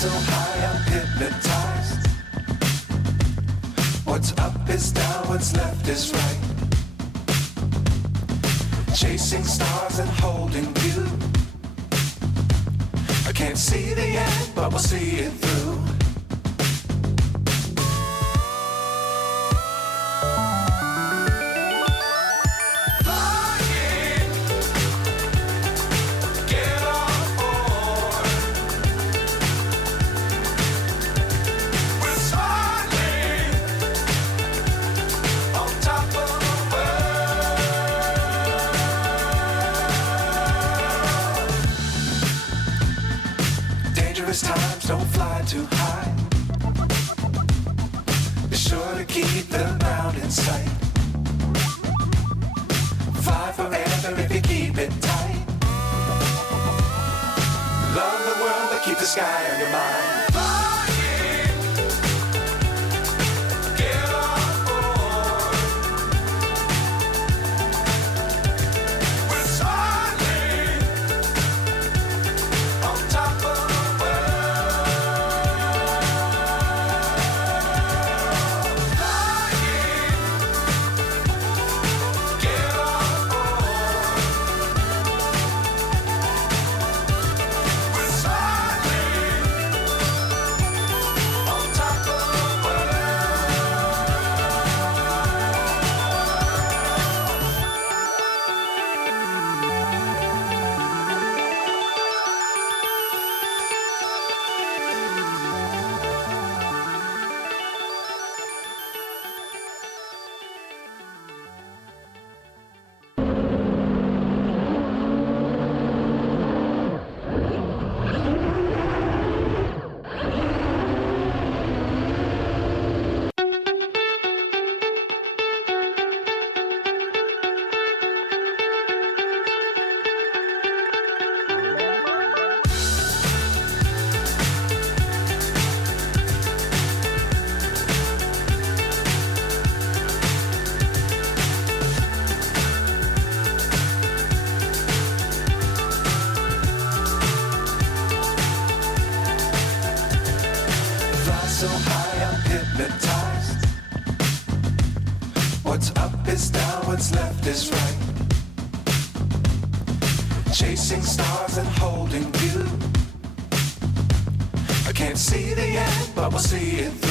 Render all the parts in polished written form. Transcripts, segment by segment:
So high I'm hypnotized. What's up is down, what's left is right. Chasing stars and holding you. I can't see the end, but we'll see it through. Times don't fly too high. Be sure to keep the ground in sight. Fly forever if you keep it tight. Love the world but keep the sky on your mind. So high I'm hypnotized. What's up is down, what's left is right. Chasing stars and holding you. I can't see the end, but we'll see it through.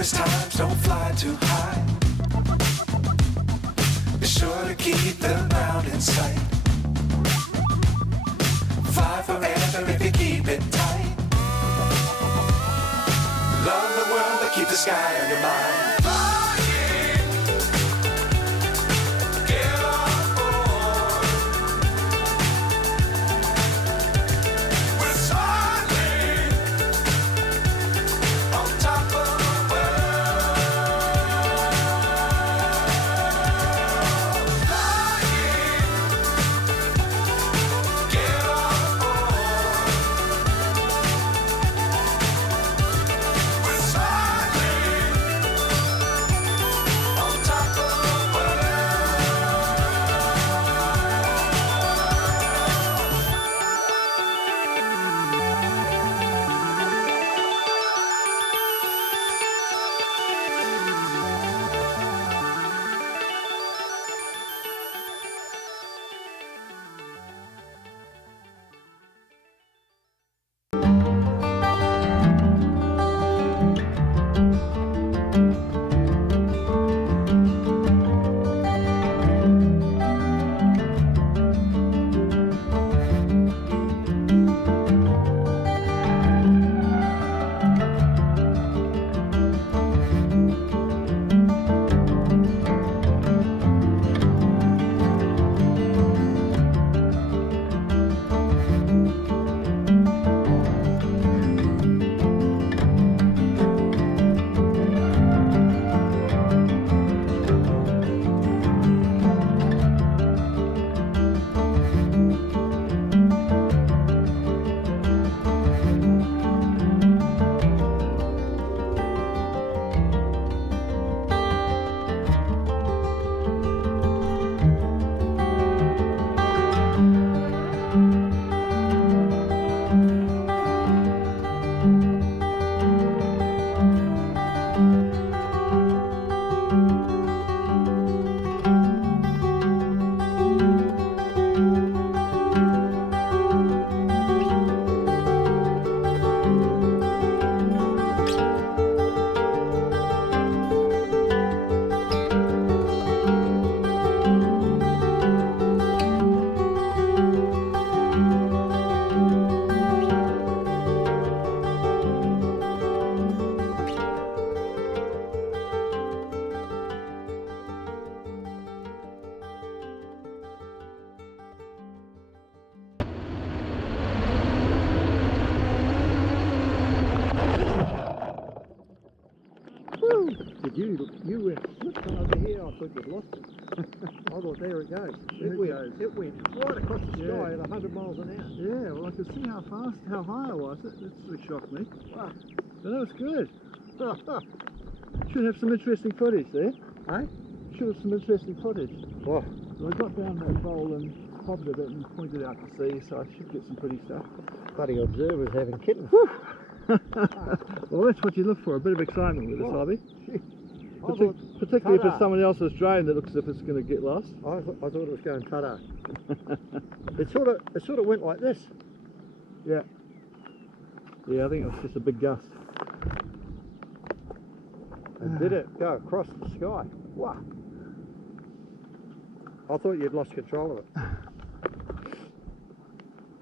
Times don't fly too high. Be sure to keep the ground in sight. Fly forever if you keep it tight. Love the world but keep the sky on your mind. have lost it. I thought, there it goes. There it goes. It went right across the Yeah. sky at 100 miles an hour. Yeah, well I could see how high I was. That sort of shocked me. Wow. But that was good. Should have some interesting footage there. Eh? Should have some interesting footage. Oh, So I got down that bowl and popped a bit and pointed out to sea, so I should get some pretty stuff. bloody observers having kittens. Well, that's what you look for, a bit of excitement with this hobby. I thought, Particularly if ta-da. it's someone else's drone that looks as if it's going to get lost. I thought it was going ta-da. It sort of went like this. Yeah. Yeah, I think it was just a big gust. And did it go across the sky. Wow. I thought you'd lost control of it.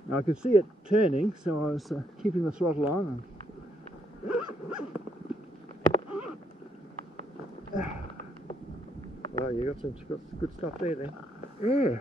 Now I could see it turning, so I was keeping the throttle on. Well, you got some good stuff there then. Yeah.